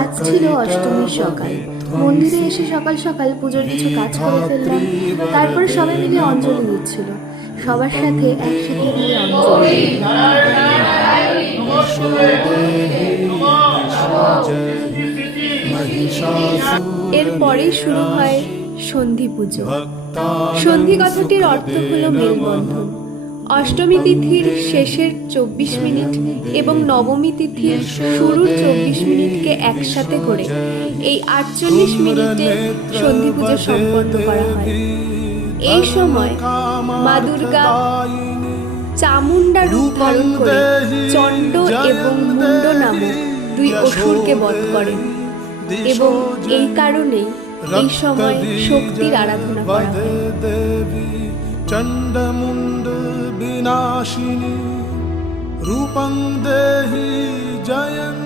আজ ছিল অষ্টমীর সকাল। মন্দিরে এসে সকাল সকাল পুজোর কিছু কাজ করে ফেললাম। তারপরে সবাই মিলে অঞ্জলি দিচ্ছিল। সবার সাথে একসাথে দিয়ে অঞ্জলি। এরপরেই শুরু হয় সন্ধি পুজো। সন্ধি কথাটির অর্থ হলো মেলবন্ধন। অষ্টমী তিথির শেষের 24 মিনিট এবং নবমী তিথির শুরুর 24 মিনিটকে একসাথে করে এই 48 মিনিটে সন্ধি পুজো সম্পন্ন করা হয়। এই সময় মা দুর্গা চামুণ্ডা রূপ ধারণ করে চণ্ড এবং মুণ্ড নামক দুই অসুরকে বধ করেন এবং এই কারণেই এই সময় শক্তির আরাধনা করা হয়। চণ্ডমুণ্ড বিনাশিনী রূপং দেহি জয়ং